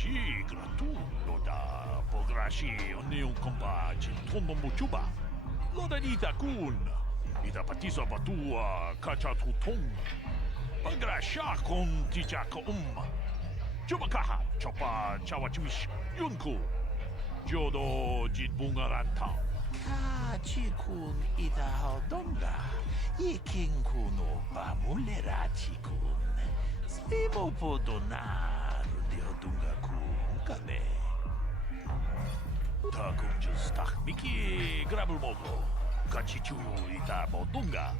Shi gratu loda pograshi oneon kompa chin trombo mochuba. Loda nita kun. Ita patiso batua kacha tutong. Pagrasha kon ticha ko Chubakaha chopa chawachimish yunku. Jodo jit bungaranta. Ka chikun ita haldonga. Ikin kuno ba mulera chikun. Slimo podonar diodunga kun kane. Takum just tak miki grabul mogo. Kachichu ita bodunga.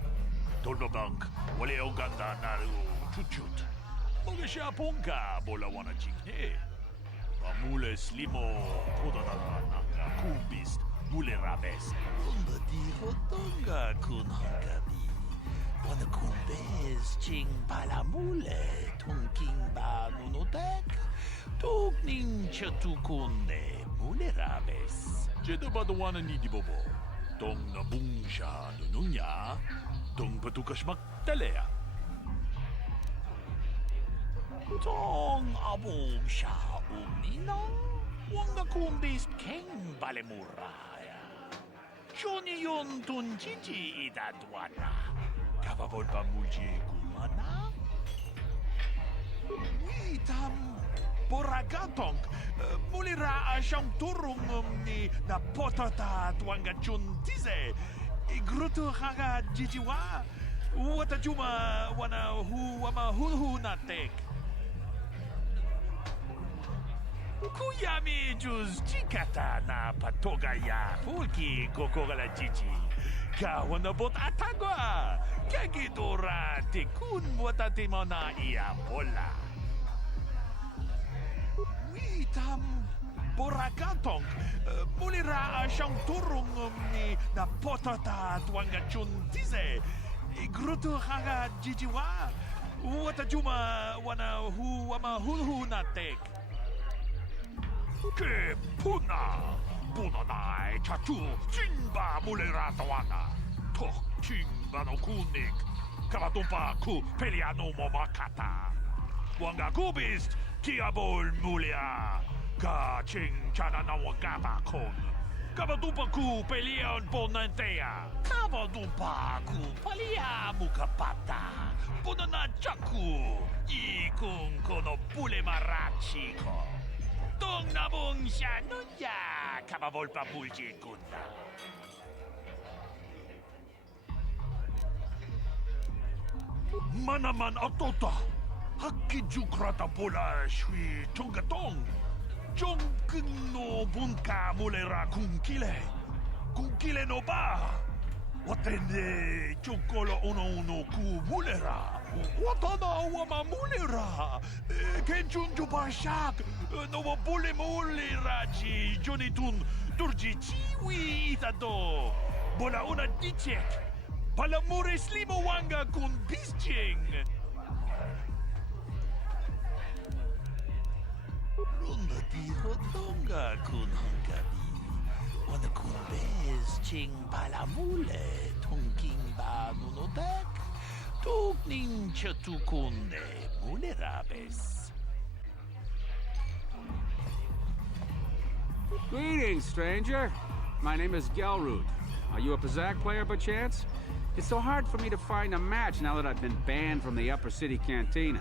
Toldobank wale oganda naru chuchut. Mogesha ponka bola wana chikne. Mule slimo podananga kubist mule rabes. Unda di hodonga kun hankabi. Wana kun bez ching palamule tunking ba nunotek. Tukning chatukunde mule rabes. Jedo badawana ni dibobo. Dong nabungsha nununya. Dong patukashmak talea. Tong abong siya uminang wanga kumbis keng balemuraya. Shoni yon tunjiji idadwana. Kababol pa mulji kumana? Witam boragatong mulira siyang turong ni na potata tuwanga chuntize. Igruto haga jijiwa. Wata juma wana hu wama hulhu natek. Kuyami juz chikata na patogaya fulki kokogala jiji. Kawana bot atagwa. Kagidora tekun watatimo na iya bola. Witam boragatong mulira siyang turong ni na potata tuwanga chuntize. Igruto haga jijiwa. Wata juma wana hu wama hulhu natek. Ke puna punanai chachu chimba mulera tawana tok chimba no kunik kavatumpa ku peliano momakata wanga kubist kiabol mulia ka ching chana na wagaba kon kavatumpa ku pelion ponantea Kavatumpa ku palia mukapata. Punana chaku. Ikung kono pule marachiko. Tong nabong siya nunya. Kabavolpa bulji kunda. Manaman atota hakkijukrata pola shui chongatong chong no bunka mulera kunkile no ba watende chokolo uno ku mulera watana wama mulera kenchunju bashak no bule mulera ji jonitun turji chiwi itado bola una dichek palamure slimo wanga kun bisching Runda di hodonga kun hangabi. Wana kun bez ching palamule. Tungking ba nunodek. Tukning chatukunde mule rabes. Greetings, stranger. My name is Gelroot. Are you a Pazak player by chance? It's so hard for me to find a match now that I've been banned from the Upper City Cantina.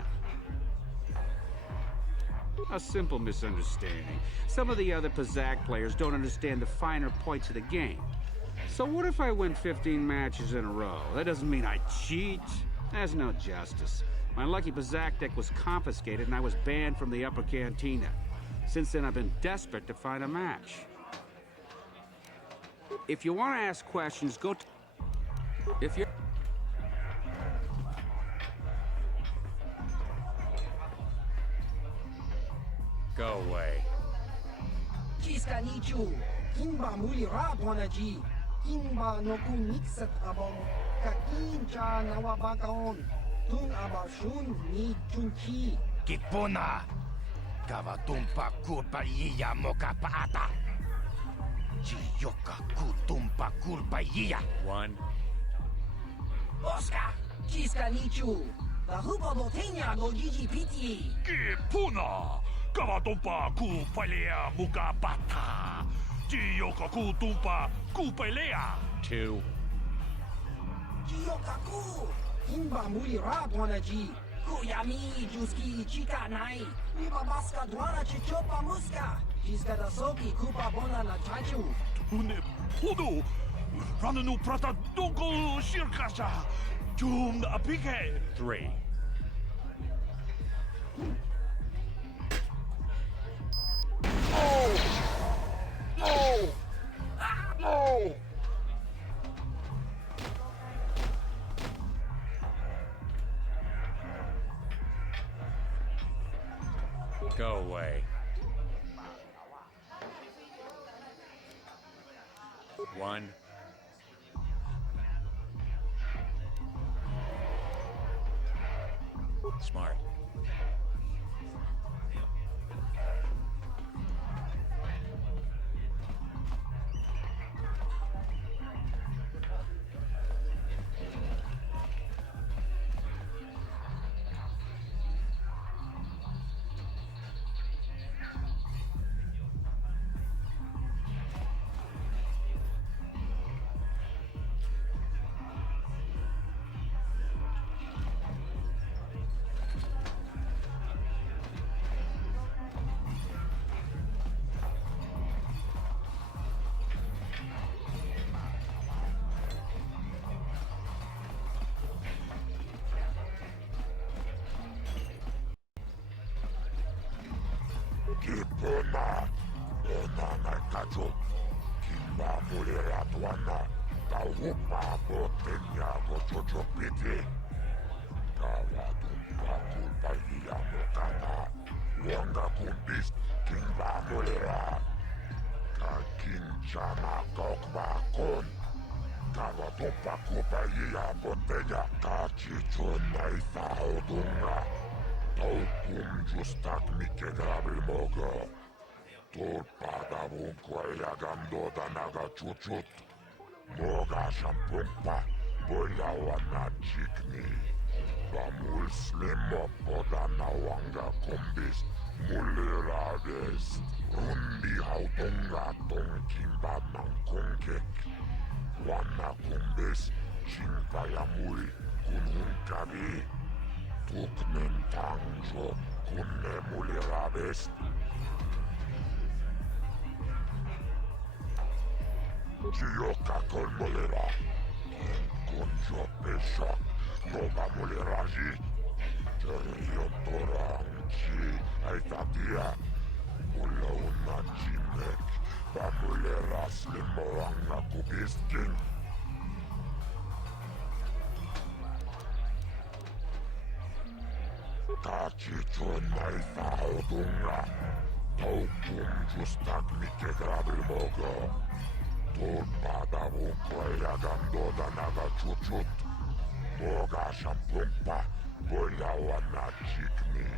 A simple misunderstanding. Some of the other Pazak players don't understand the finer points of the game. So what if I win 15 matches in a row? That doesn't mean I cheat. There's no justice. My lucky Pazak deck was confiscated and I was banned from the Upper Cantina. Since then, I've been desperate to find a match. If you want to ask questions, go to... If you're... Go away. Jiska nichu, kimba muli raponaji, kimba no kunitsat abong, kakincha nawabakaon, tung abashun ni chunchi. Kipuna, kavatumpa kulpa iya mokapaata. Jiyoka kutumpa kulpa iya. One. Oscar, jiska nichu, the hupa botenya go gigi piti. Kipuna Kawatumpa kupalea mukapata. Jiyoka kutumpa kupalea. 2. Jiyokaku, Kimba Mulira Bonaji, Kuyami Juski Chika Nai, Nibabaska Dwana Chichopa Muska, Jiska da Soki Kupa Bona na Chachu. Une podo. Rananu prata doko shirkasha. Jum apike. 3. Go away. 1. Smart. Kipuna, onana kacho, kimba mulera tuana, taupa botenya gochocho piti. Kawa tumpa kulpa iya mokata, wanga kumbis, kimba mulera. Kakinchana kokba kon, kawa tumpa kulpa iya botenya, kachichuna isa odunga. Taukum justak mike grabil mogo. Tulpada vunkoja gandoda naga chuchut. Moga shampumpa, bojawa na chikni. Vamul slimo podana wanga kumbis. Mulirades. Rundi hautunga tonkimba nankungek. Wana kumbis, chimpa ya mul, kununkabi. Tuknen tangjo, kunne mulirades. Chiyoka con molera, con yo pesha, no va moleraji. Teriyo toranchi, aitatia, mula una chimek, va moleras limoanga kubiskin. Kachicho naifa odunga, taukum justak mike grabil mogo. Tulpada vunkoja gandoda naga chuchut. Moga shampumpa, bojawa na chikni.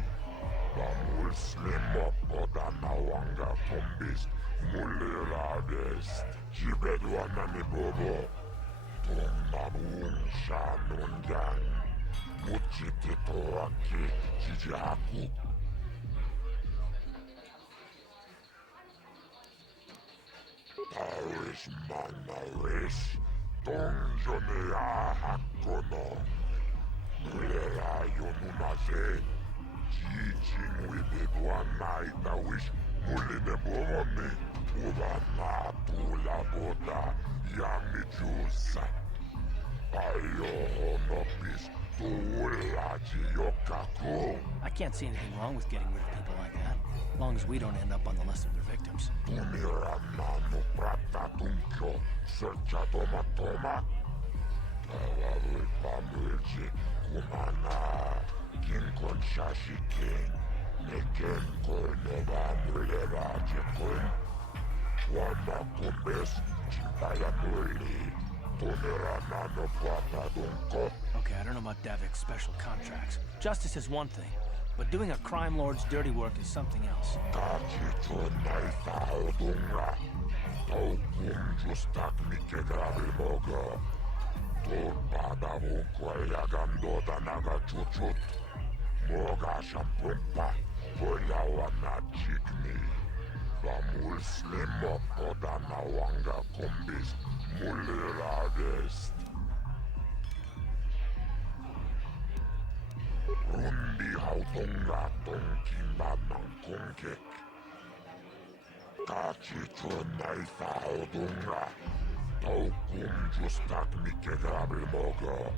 Vamul slimo podana wanga kumbis. Mulirades, chibedwana ni bobo. Tumnabun shanungang. Muchitito aki chijaku. Paris manaris, donjonea hakono. Mulera yonumase, chichin wibedwana itawish. Muline bovone, ubana tula boda, yami jusa. Ayo honopis, tuulaji yokaku. I can't see anything wrong with getting rid of people like that, as long as we don't end up on the list of their victims. Tumiranano prata tunkyo, searcha toma toma. Kawawil pamilji, kumana, kinkon shashikin, neken koinova mulera jekun. Wana kumbes, chimpaya muli, tumiranano prata tunko. Okay, I don't know about Davik's special contracts. Justice is one thing, but doing a crime lord's dirty work is something else. Kachicho naifa odunga, taukum justak mike grabil mogo. Tulpada vunkoja gandoda naga chuchut. Moga shampumpa, Boyawana chikni. Vamul slimo podana wanga kumbis muliragest. Rundi hautonga tonkimba nankongek. Kachi chunai faudunga. Taukum justak mikegabil mogo.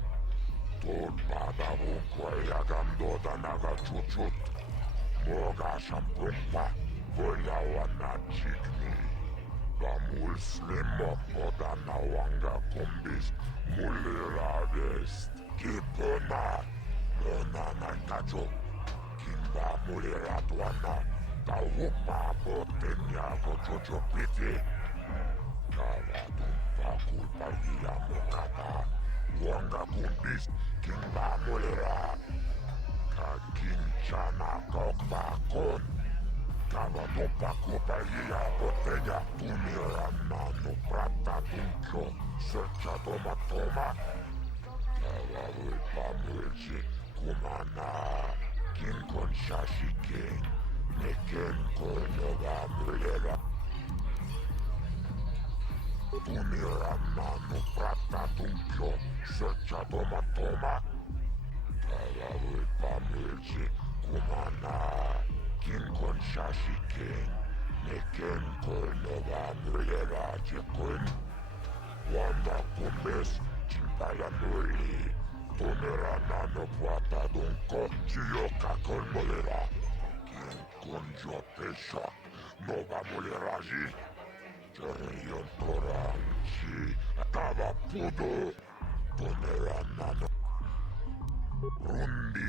Tot badavun kwayagando danaga chuchut. Moga shampumpa. Boyawana chikni. Vamul slimo podana wanga kumbis muliragest. Kipona. Ona nakacho. Kimba muliratwana. Tauhupa potenya kochocho piti. Kala tumpa kulpagia mokata. Wanga kumbis kimba mulira. Kakinchana kokbakon. Kala tumpa kulpagia potenya. Tumirana no prata tuncho. Searcha toma toma. Kala ulpa mulchi. Kumana. Kinkon shashiken. Neken konoga mulera. Tumirana no prata tuncho. Searcha toma toma. Kala ulpa mulchi. Kumana. Kinkon shashiken. Neken konoga mulera. Chikun. Wanda kumbes. Chimpala nuli. Tumirana no prata tuncho. Chiyoka kolmolera. Conjo pesha, nova mulheragi. Terion toranchi, tava pudo. Tuneranano. Rundi.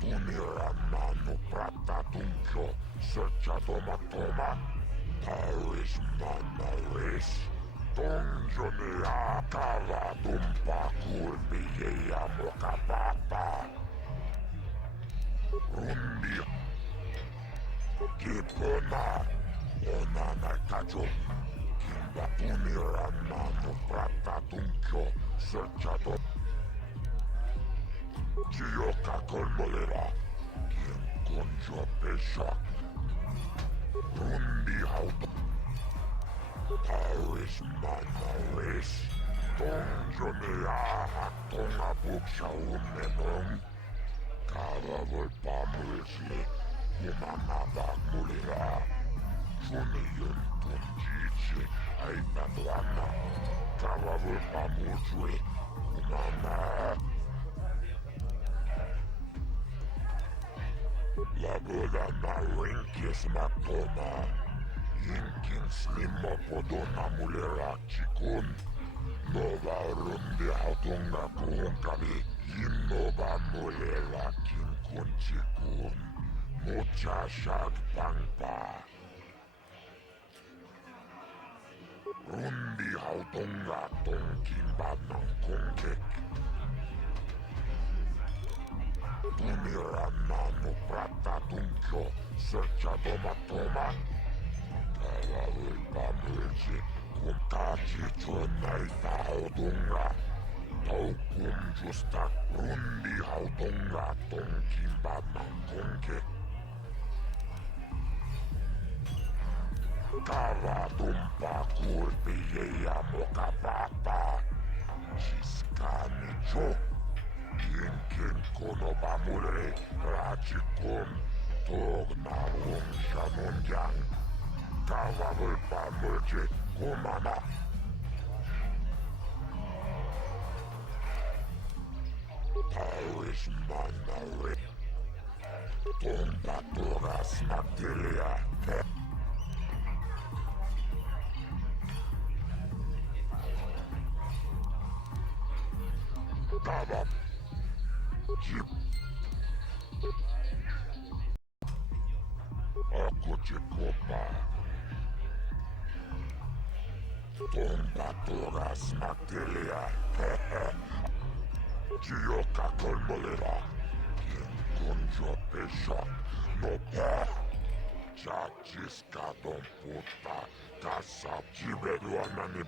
Tuneranano prata tuncho. Searcha toma toma. Paris manaris. Donjonea kava dumpa kulbiya mokapapa. Rundi. Kipona. Ona nakacho. Kimba tumirana no prata tuncho. Searcha to. Chiyoka kolmolera. Kim konjo pesha. Rundi hauto. Paris manaris. Donjonea hatonga buksha umenong. Kala volpa mulsi. Kumana mulira. Juniyun tunjichi. Aipaduana. Kala volpa mulsui. Kumana. La bola na rinkis matoma. Yinkin slimo podona mulira chikun. Nova rundi hautunga kuhunkami. Yinova mulira kinkun chikun. Mucha shag pangpa. Rundi hautunga tonkimba nankongek. Tumirana no prata tuncho. Searcha toma toma. Kala ulpa mulchi. Kumtachi chunai faudunga. Taukum justak rundi hautunga tonkimba nankongek. Kala tumpa kulpiya mokapapa. Chiskani cho. Yinkin kono bamule. Rachikun. Togna wung shanunjang. Kala ulpa mulchi. Kumana. Paris manare. Tumpa toras magdilia. Tava. Chip. Ako chikopa. Tumpa toras magdilia. Chiyoka kolmolera. Kinkunjo pesha. No pa. Chachiska don puta. Kasa chibeduanani.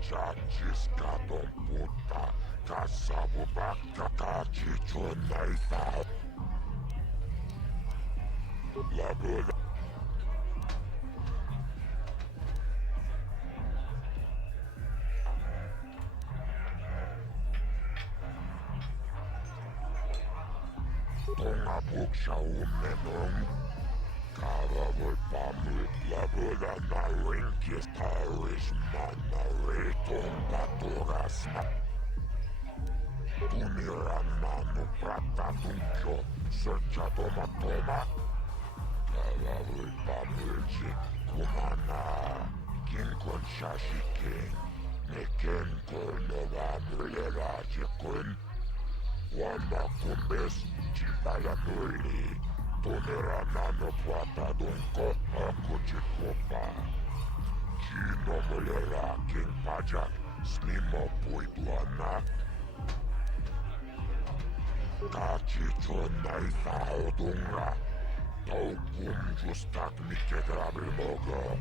Chachiska don puta. Kasabu Bakakachi Chunaita. Labula. Tonga Buksha Umemum. Karavul Pamuk Labula Narinkis Tarish Manare Tonga Torasma. Tunirannano Pratatuncho Searcha Toma Toma. Karavul Pamulji Kumana Kinkon Shashi King. Neken Kornova Mulera Jekun. Wanda Kumbes Chipaya Nuli. Toneranano Plata Dunko Akuchikopa. Chino Mulera King Pajak Snimo Puiduana. Kachi Chonai Faodunga. Taukum Justak Mike Grabilmogo.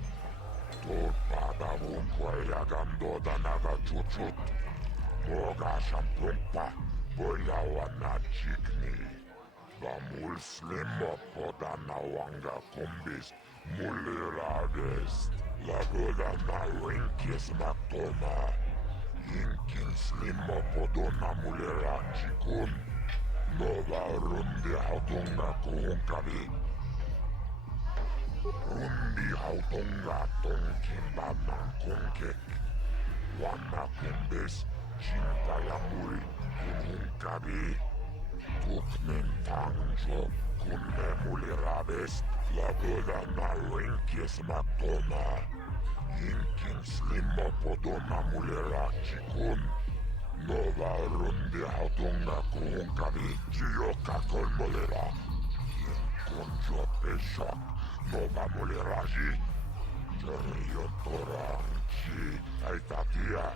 Topada Vunquaya Gandoda Naga Chuchut. Moga Shampumpa. Boyawana Chikni. Vamul Slimo Podana Wanga Kumbis. Mulira Vest. Lagoda na Rinkis Matoma. Yinkin Slimo Podona Mulira Chikun. Nova Rundi Hautunga Kuhunkavi. Rundi Hautunga Tonkimba Kunkek. Wana Kumbis. Chimpayamuri Kuhunkavi. Tuknen Tangjo Kunne Muliraves. Lagoda na Rinkis Matoma. Yinkin Slimo Podona Mulira Chikun. Nova Rundi Hautunga Kuhunkavi. Chioka Kolmolera. Yinkunjo Peshak. Nova Muliraji. Jerio Toranchi. Aitatia.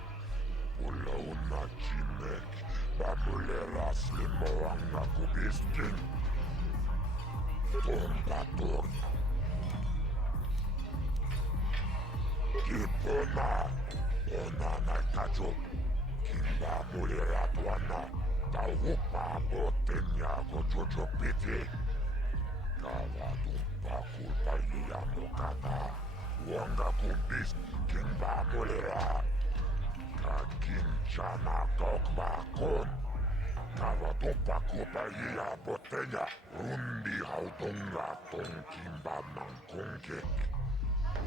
Ula una Chimek. Bamulera Slimo Anga Kubiskin. Tongator. Kipona. Ona Nakajo. Kimba Mulera Tuana. Taupa Botenya Gojojo Piti. Kavadumpa Kulpa Iya Mokata. Wanga Kumbis. Kimba Mulera. Kakinchana Tokba Kon. Kavadumpa Kulpa Iya Botenya. Rundi Hautunga Tonkimba Mankunkek.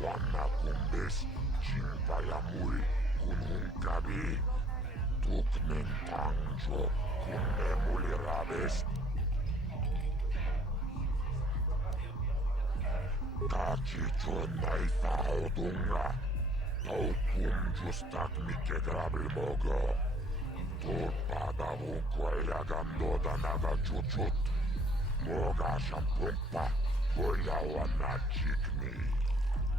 Wana Kumbis. Chimpayamuri Kununkabi. Tuknen Tangjo Kunne Muliraves. Kachi Chonai Faodunga. Taukum Justak Mike Grabilmogo. Topada Vunquaya Gandoda Naga Chuchut. Moga Shampumpa. Boyawana Chikni.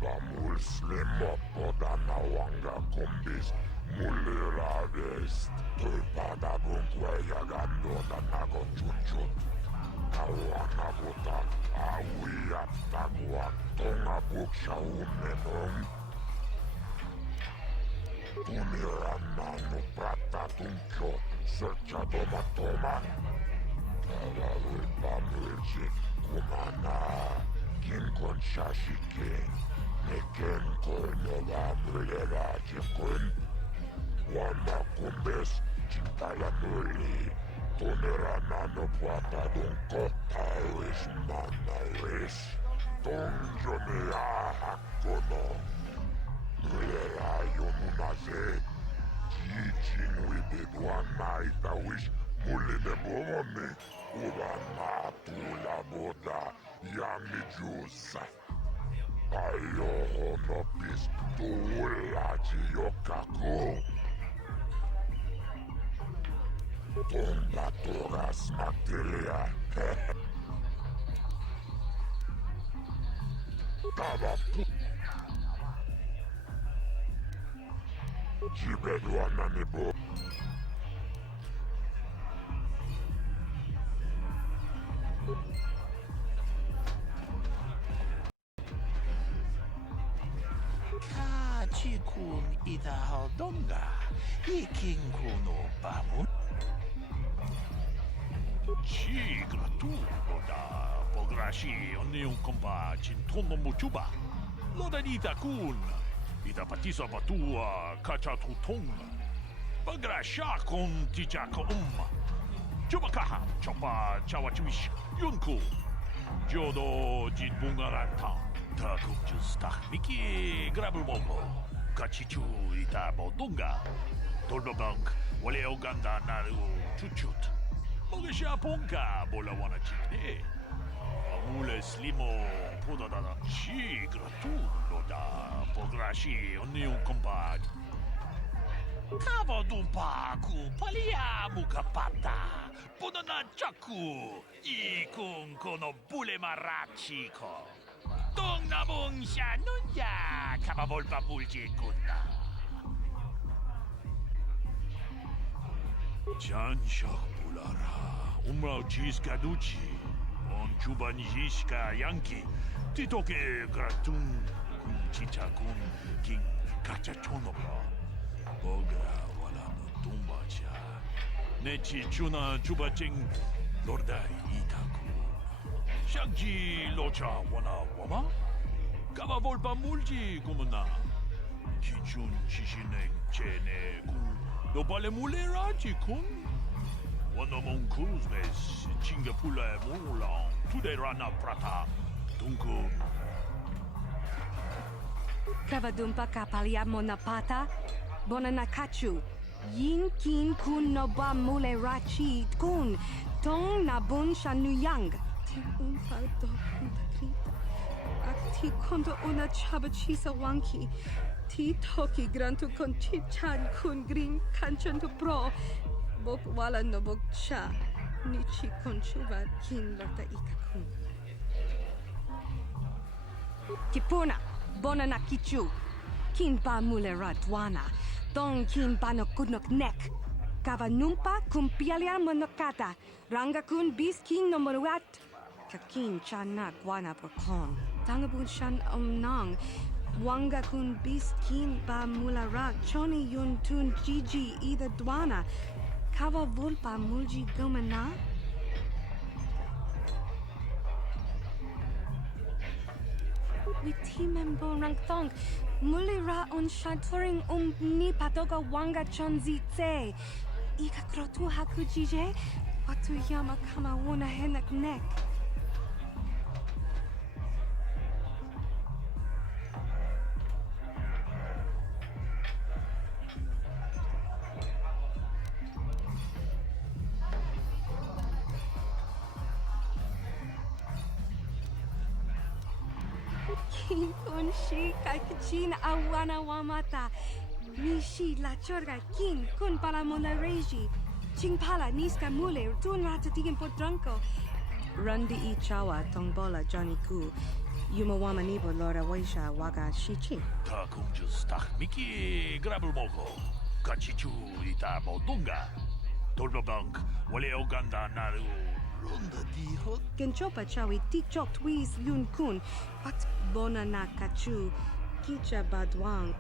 Vamul Slimo Podana Wanga Kumbis. Mulira Vest. Topada Vunquaya Gandoda Naga Chuchut. Kawana Buta. Awi Aptagua. Tonga Buksha Umemum. Tunirannano Pratatuncho Searcha Toma Toma. Karavul Pamulji Kumana Kinkon Shashi King. Neken Kornova Mulera Jekun. Wana Kumbes Chimpaya Nuli. Tunirannano Pratatunko Tarish Manaris. Tonjonea Hakono. Mulera Yomunaze. Teaching with the one night I wish Muline Bomone. Urana Tula Boda Yami Jusa. Ayo Honopis Tuulachi Yokako. Tonga Toras Materia. Tavapu. Jibeduana Nebo. Kachikun Ita Haldonga. Ikinkuno Bamun. Siguratuloda pograshi onion kompa cintono muchuba. Loda dita kun. Ita patisa batua kacha tutong. Pagrasha kon ticha Chubakaha chopa chawachuish yunku. Jodo jin bungaranta. Takumjus miki grabul momo. Kachichu ita bodunga. Tolbabank wale oganda naru chuchut. Mogesha ponka bola wana chitne. Amule slimo podadada. Shigratuloda pograshi onion kompad. Kavadumpa ku palia mukapata. Punana chaku. Ikun kono bule marachiko. Dong namong siya nunya. Kavavolpa mulji kunna. Janshak bulara. Umrao jiskaduchi. On chuban jiska yanki. Titoke gratun. Kun chichakun. King kachachonobra. Boga wala no tumbacha. Nechi chuna chubaching lordai itaku. Shagji locha wana wama? Kava volpa mulji kumuna. Kichun shishineng chene kun. No bale mulera kun. Wana mon kuzmes chingapula mulan. Tude rana prata. Tunku. Kavadumpa kapalia monapata. Bonanakachu. Yin kin kun no ba mule rachi kun. Tong nabun shanuyang. Ti un pardo kuntakrita. Akti kondo una chabachisa wanki. Ti toki grantu kon chichan kun green kanchantu pro. Bok wala no bok cha. Nichi konchuva kin lota ikakun. Kipuna. Bonanakichu. Kin pa mule radwana. Tong kin pa no kudnok nek. Kavanumpa kumpialia monokata. Ranga kun bis kin no moruat. Kakin chana guana porkon. Tangabun shan omnang. Wanga kun bis kin pa mularat. Choni yun tun gigi ida dwana. Kava vulpa mulji gomana. Witimembo rangthong. Mulira on shanturing ni patoga wanga chonzi tse. Ika krotu hakujije. Watu yama kama wona henak nek. Kin shi kakichin awana wamata. Nishi la chorga kin kun pala mona reji. Ching pala niska mule tun rata tigin potranko. Rundi I chawa tongbola Johnny Ku. Yumawama nibo lora waisha waga shichi. Takumjus miki grabul mogo. Kachichu ita bodunga. Tolbabank wale oganda naru. Ronda diho. Genchopa chawi tikchok twis yun kun. Pat bona na kachu. Kicha badwang.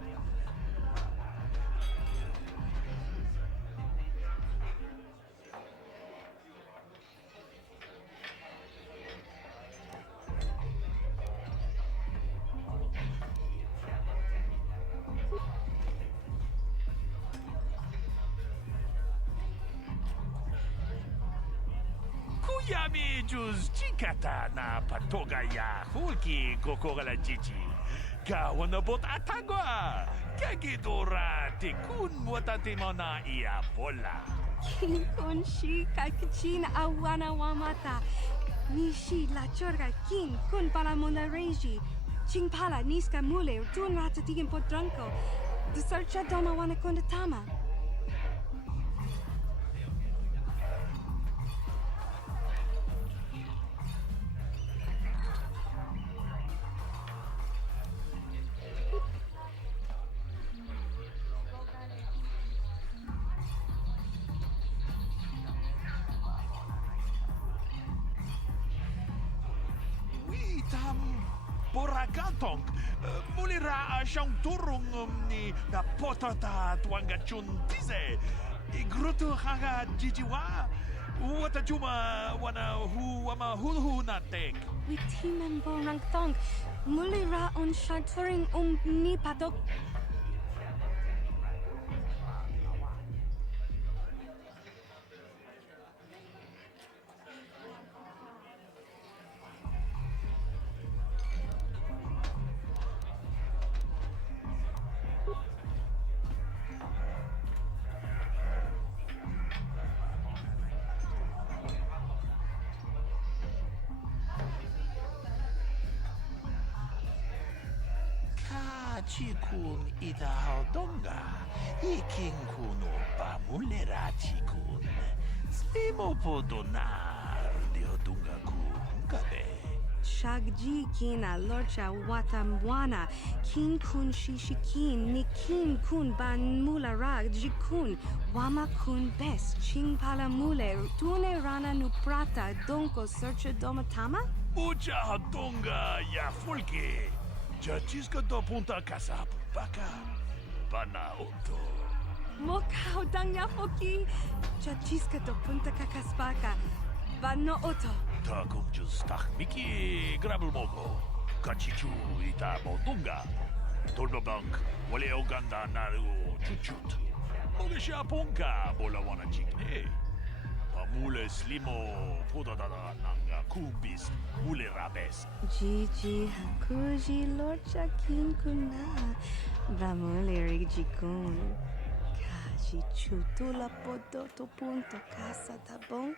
Yami juz chikata na patoga ya hulki kokora jiji. Kawana bot atagwa. Kagidora te kun watate mona ia bola. Kin kun shi kakichin awana wamata. Nishi la chorga kin kun pala mona reji. Ching pala niska mule tun rata tigin potranko. The searcha doma wana kondatama. Boragantong, mulira siyang turong ni potata tuanga chun dize. Igruto haga jijiwa. Wata juma wana hu ama hulhu natek. We team borang thong. Muli ra on shaturing ni patok. Chikun ida haudonga. Iking kuno pa mulera chikun. Simo podonar diodunga kunkabe. Shagji kina lorcha watamwana. Kin kun shishikin. Ni kin kun ban mula rag jikun. Wama kun bes. Ching pala mule. Tune rana nu prata. Donko searcha domatama? Ucha haudonga ya fulke. Chachiska do punta casa pupaka. Panaoto. Mokao dangya foki. Chachiska do punta kakaspaka. Bano oto. Takum jus miki grabel mogo. Kachichu ita bodunga. Turbobank wale oganda naru chuchut. Mogesha ponka bola wana chikne. Pamule slimo podadada nanga kubis mule rabes. Gigi hakuji lorcha kin kuna. Bramule jikun. Kaji chutula podoto punto casa tabon.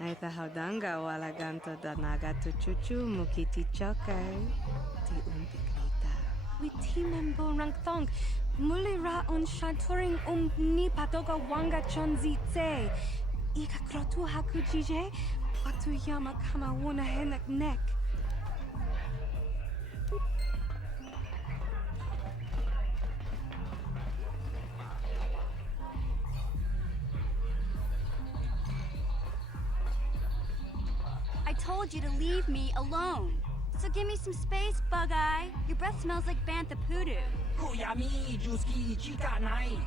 Aita haudanga wala ganto da nagato chuchu mukiti chokai. Ti umpikrita. We team borang thong. Muli ra on shaturing ni patoga wanga chonzi tse. Ika krotu hakujije. Watu yama kama wuna henak nek. I told you to leave me alone. So give me some space, Bug-Eye. Your breath smells like bantha poodoo. Kuyami juski chika nai.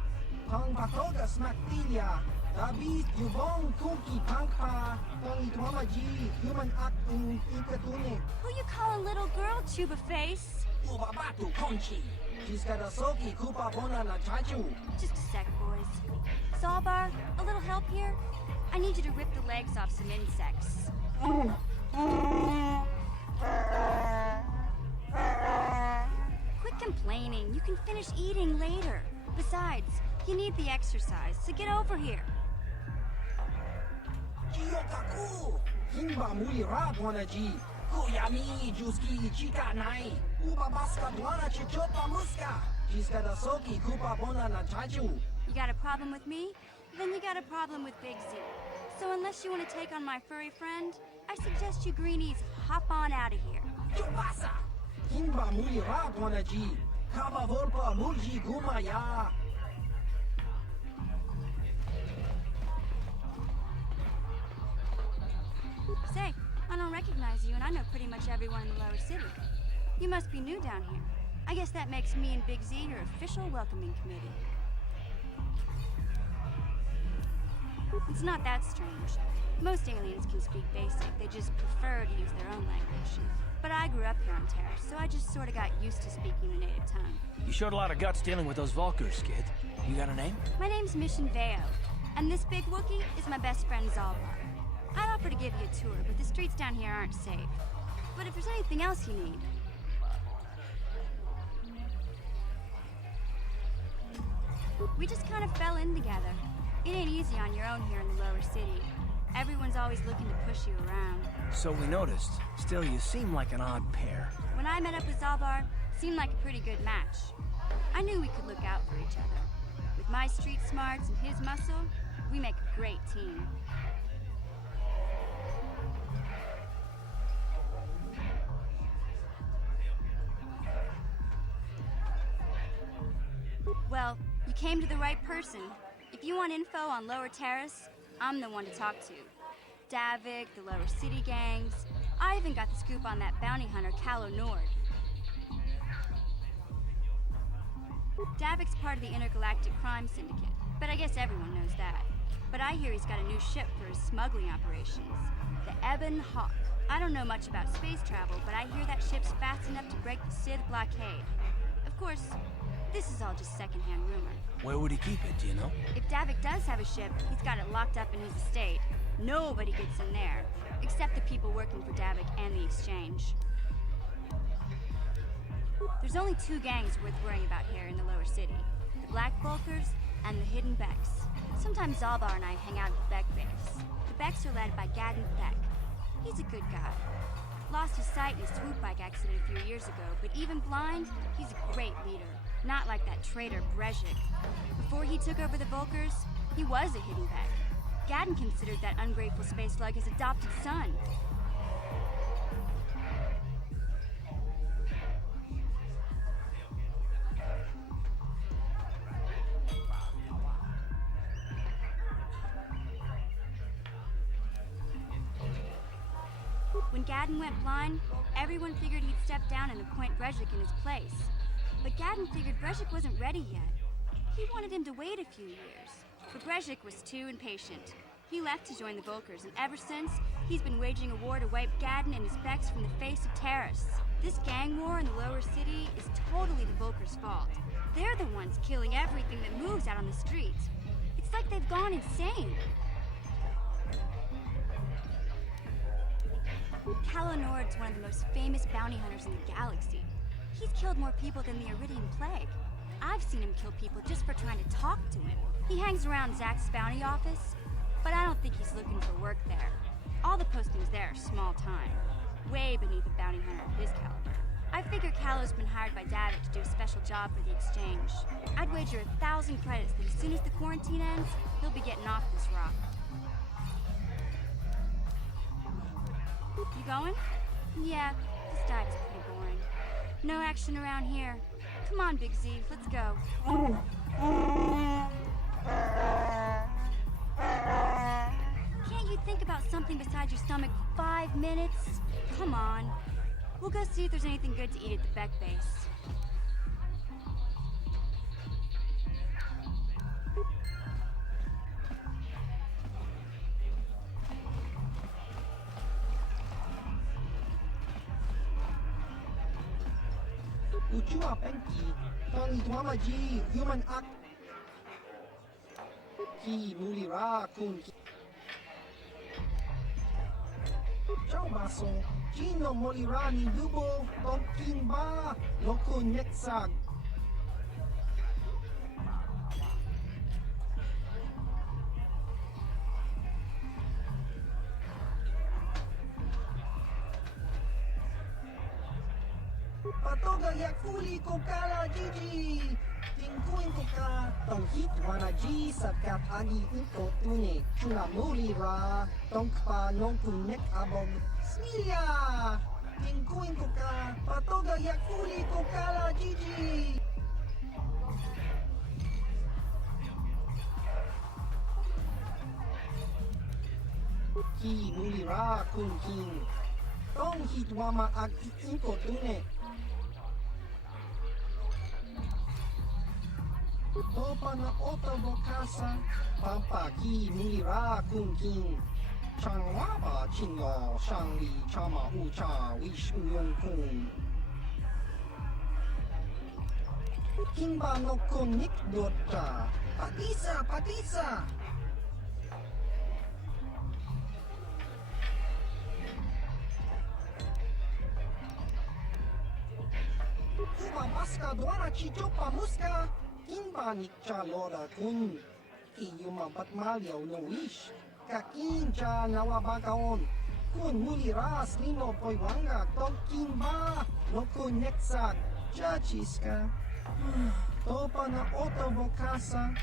Tong patoga smaktilia. Dabis yubong kunki pangpa. Tong itwamaji human acting ikatune. Who you call a little girl, Chuba Face? Ubabatu konchi. Jiska soki kupa bona na chachu. Just a sec, boys. Zalbar, a little help here? I need you to rip the legs off some insects. Quit complaining. You can finish eating later. Besides, you need the exercise, so get over here. Kiyokaku. Himba muli rab wana ji. Kuyami juski chika nai. Ubabaska dwana chichopa muska. Jiska soki kupa bona na chachu. You got a problem with me? Then you got a problem with Big Z. So unless you want to take on my furry friend, I suggest you greenies hop on out of here. Chupasa. Himba muli rab wana ji. Kaba volpa mulji gumaya. Say, I don't recognize you, and I know pretty much everyone in the lower city. You must be new down here. I guess that makes me and Big Z your official welcoming committee. It's not that strange. Most aliens can speak basic, they just prefer to use their own language. But I grew up here on Terra, so I just sort of got used to speaking the native tongue. You showed a lot of guts dealing with those Vulkars, kid. You got a name? My name's Mission Veo, and this big Wookiee is my best friend Zalbar. I'd offer to give you a tour, but the streets down here aren't safe. But if there's anything else you need... We just kind of fell in together. It ain't easy on your own here in the lower city. Everyone's always looking to push you around. So we noticed. Still, you seem like an odd pair. When I met up with Zalbar, seemed like a pretty good match. I knew we could look out for each other. With my street smarts and his muscle, we make a great team. Well, you came to the right person. If you want info on Lower Terrace, I'm the one to talk to. Davik, the Lower City gangs. I even got the scoop on that bounty hunter, Calo Nord. Davik's part of the Intergalactic Crime Syndicate, but I guess everyone knows that. But I hear he's got a new ship for his smuggling operations, the Ebon Hawk. I don't know much about space travel, but I hear that ship's fast enough to break the Sith blockade. Of course, this is all just secondhand rumor. Where would he keep it, do you know? If Davik does have a ship, he's got it locked up in his estate. Nobody gets in there, except the people working for Davik and the Exchange. There's only two gangs worth worrying about here in the lower city. The Black Bulkers and the Hidden Becks. Sometimes Zalbar and I hang out at the Beck base. The Becks are led by Gadden Beck. He's a good guy. Lost his sight in a swoop bike accident a few years ago, but even blind, he's a great leader. Not like that traitor Brezhik. Before he took over the Volkers, he was a Hidden Beck. Gadden considered that ungrateful space slug his adopted son. When Gadden went blind, everyone figured he'd step down and appoint Brezhik in his place. But Gadden figured Brezhik wasn't ready yet. He wanted him to wait a few years. But Brezhik was too impatient. He left to join the Volkers, and ever since, he's been waging a war to wipe Gadden and his Becks from the face of Terrace. This gang war in the lower city is totally the Volkers' fault. They're the ones killing everything that moves out on the streets. It's like they've gone insane. Calo Nord's one of the most famous bounty hunters in the galaxy. He's killed more people than the Iridian Plague. I've seen him kill people just for trying to talk to him. He hangs around Zack's bounty office, but I don't think he's looking for work there. All the postings there are small time, way beneath a bounty hunter of his caliber. I figure Calo's been hired by Davik to do a special job for the Exchange. I'd wager 1,000 credits that as soon as the quarantine ends, he'll be getting off this rock. You going? Yeah, this dive is pretty boring. No action around here. Come on, Big Z, let's go. Can't you think about something besides your stomach for 5 minutes? Come on. We'll go see if there's anything good to eat at the Beck base. Uchua Penki, Tong Itwamaji, Human Act. Ki Mulira Kun. Ciao Baso, Gino Molirani Dubo, Tonkin Ba, Lokun Nexag. Patoga Yakuli Kokala Gigi, Tinkuin Koka, Tong Hit Wanaji, Sakat Agi Uko Tune, Chuna Mulira, Tongpa Nongkun Nek Abog, Smilia, Tinkuin Koka, Patoga Yakuli Kokala Gigi. Ki Mulira Kun King, Tong Hit Wama Agi Uko Tune. Topa na otobo kasa, pampa ki mulira kun king. Changwa ba chingo, shangli chama ucha, wish uyong kun. Kimba no kun nik dota, patisa, patisa. Uma baska dwana chichopa muska. Kimba nikcha loda kun iyuma batmalyaw no wish kakincha nawabakaon kun muliras nino poywanga tog kimba no kun neksak chachiska topa na otobokasa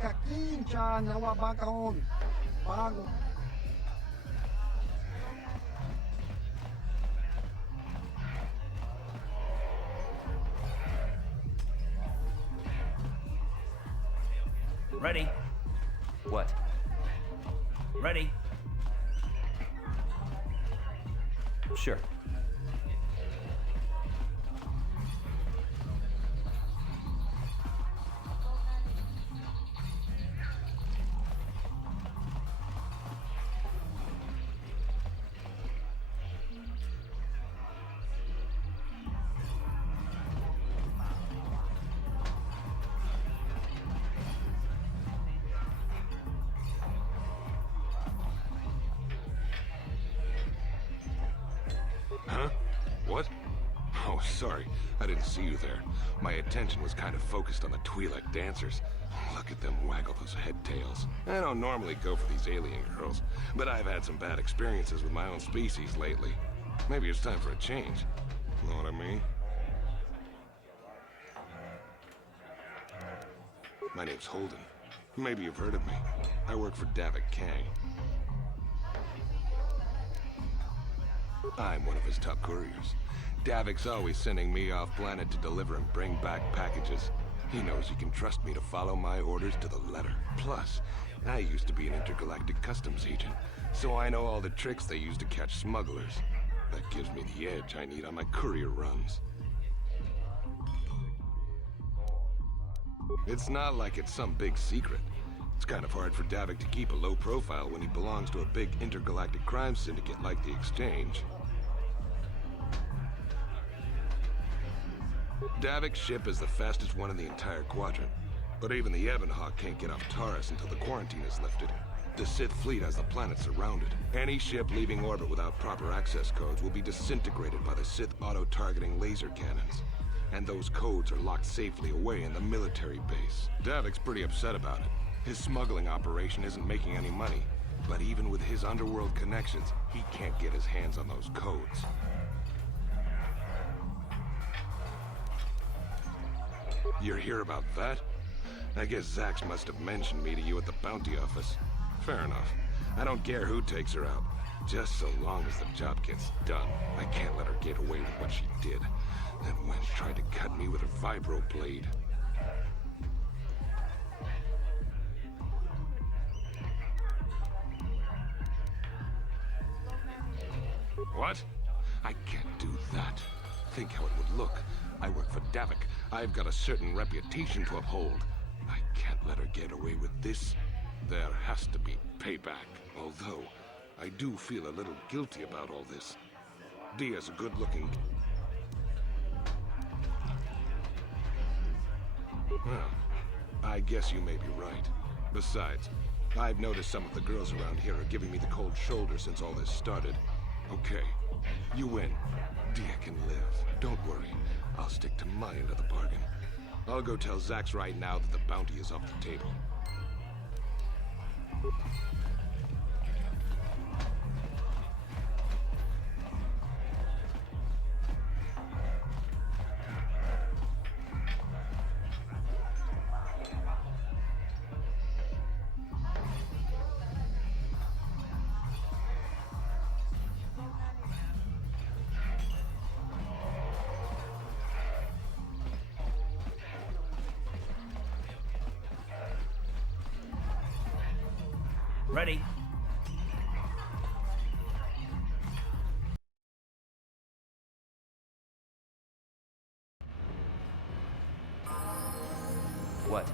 kakincha nawabakaon bago. Ready? What? Ready? Sure. Huh? What? Oh, sorry. I didn't see you there. My attention was kind of focused on the Twi'lek dancers. Look at them waggle those head tails. I don't normally go for these alien girls, but I've had some bad experiences with my own species lately. Maybe it's time for a change. Know what I mean? My name's Holden. Maybe you've heard of me. I work for Davik Kang. I'm one of his top couriers. Davik's always sending me off planet to deliver and bring back packages. He knows he can trust me to follow my orders to the letter. Plus, I used to be an intergalactic customs agent, so I know all the tricks they use to catch smugglers. That gives me the edge I need on my courier runs. It's not like it's some big secret. It's kind of hard for Davik to keep a low profile when he belongs to a big intergalactic crime syndicate like the Exchange. Davik's ship is the fastest one in the entire quadrant. But even the Ebon Hawk can't get off Taurus until the quarantine is lifted. The Sith fleet has the planet surrounded. Any ship leaving orbit without proper access codes will be disintegrated by the Sith auto-targeting laser cannons. And those codes are locked safely away in the military base. Davik's pretty upset about it. His smuggling operation isn't making any money. But even with his underworld connections, he can't get his hands on those codes. You're here about that? I guess Zax must have mentioned me to you at the bounty office. Fair enough. I don't care who takes her out. Just so long as the job gets done. I can't let her get away with what she did. That wench tried to cut me with her vibro blade. What? I can't do that. Think how it would look. I work for Davik. I've got a certain reputation to uphold. I can't let her get away with this. There has to be payback. Although, I do feel a little guilty about all this. Dia's a good-looking... Well, I guess you may be right. Besides, I've noticed some of the girls around here are giving me the cold shoulder since all this started. Okay, you win. Dia can live. Don't worry. I'll stick to my end of the bargain. I'll go tell Zax right now that the bounty is off the table. Ready? What?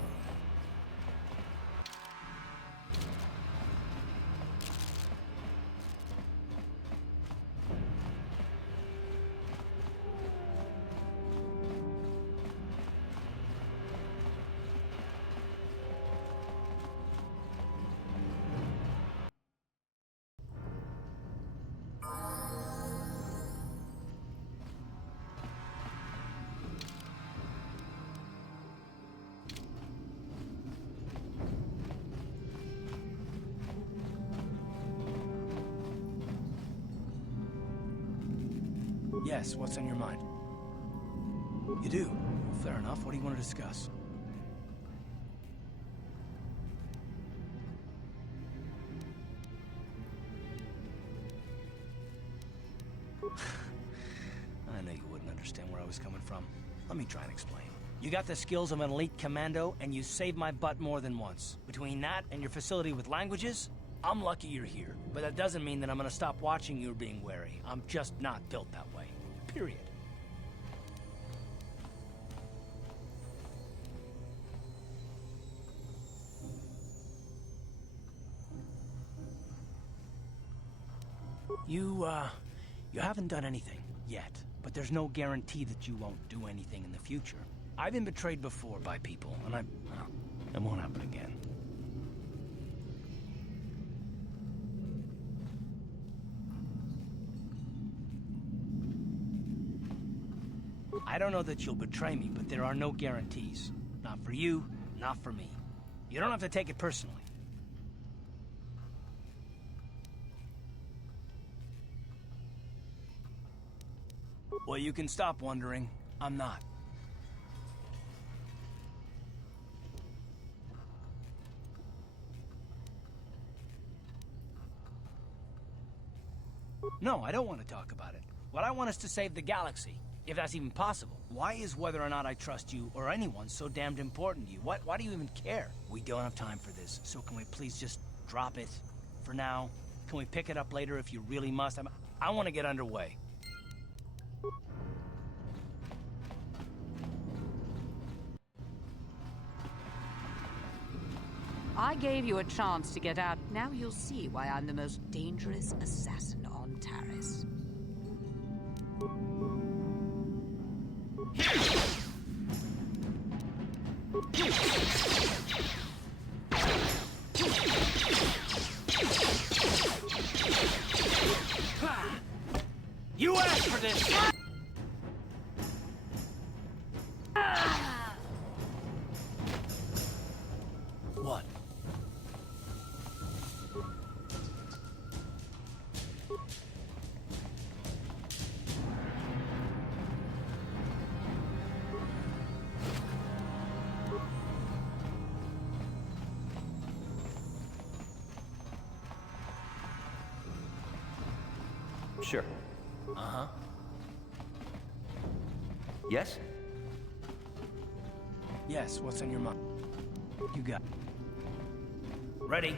Yes, what's on your mind? You do? Well, fair enough. What do you want to discuss? I knew you wouldn't understand where I was coming from. Let me try and explain. You got the skills of an elite commando, and you saved my butt more than once. Between that and your facility with languages, I'm lucky you're here. But that doesn't mean that I'm gonna stop watching you being wary. I'm just not built that way. Period. You haven't done anything yet, but there's no guarantee that you won't do anything in the future. I've been betrayed before by people, and it won't happen again. I don't know that you'll betray me, but there are no guarantees. Not for you, not for me. You don't have to take it personally. Well, you can stop wondering. I'm not. No, I don't want to talk about it. What I want is to save the galaxy, if that's even possible. Why is whether or not I trust you or anyone so damned important to you? Why do you even care? We don't have time for this, so can we please just drop it for now? Can we pick it up later if you really must? I want to get underway. I gave you a chance to get out. Now you'll see why I'm the most dangerous assassin on Taris. You asked for this! What? Sure. Uh-huh. Yes? Yes, what's on your mind? You got it. Ready?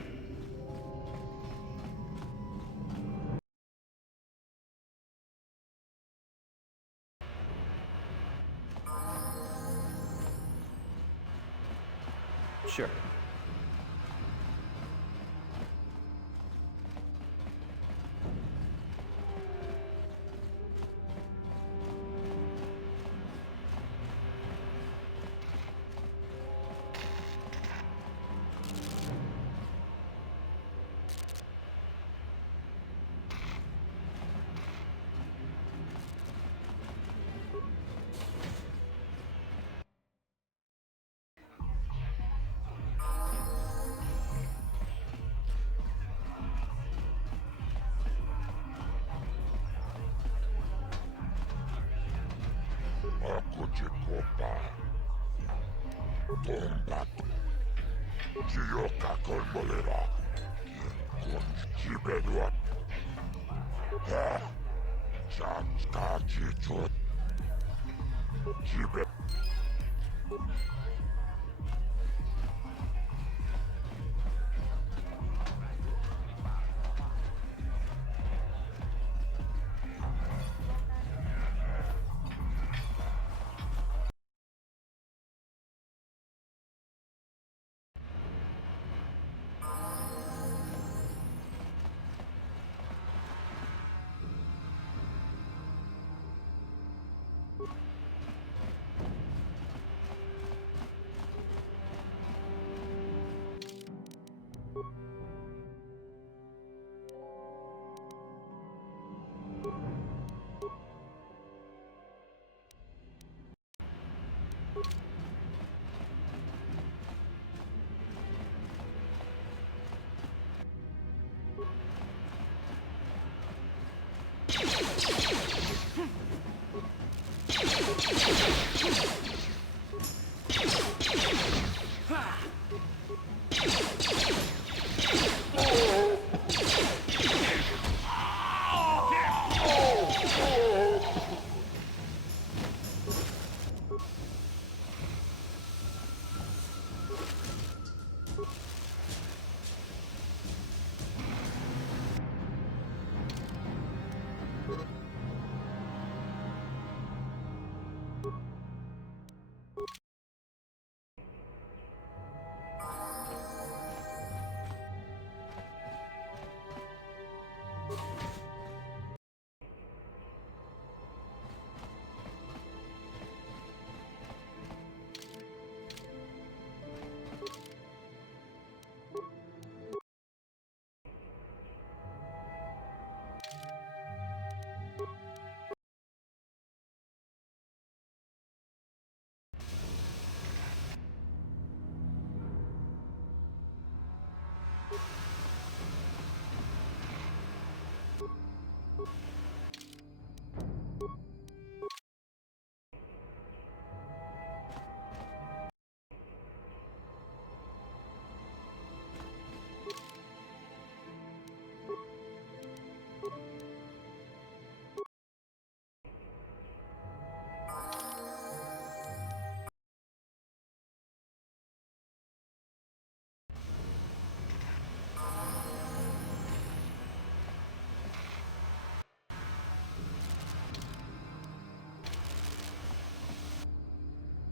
Sure. Akuchikopa. Tombat. Chiyoka kolmolera. Kun chibeduat. Ha. Chanska chichut. Chibe.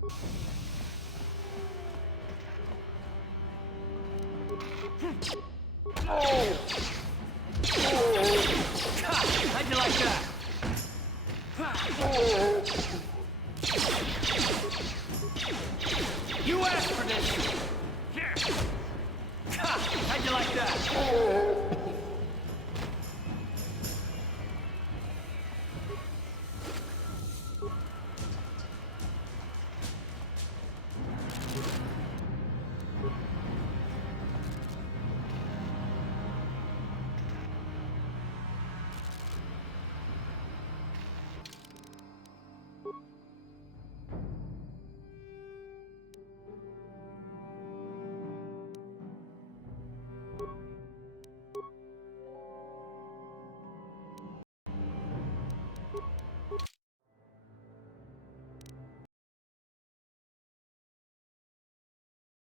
How'd you like that? You asked for this! How'd you like that?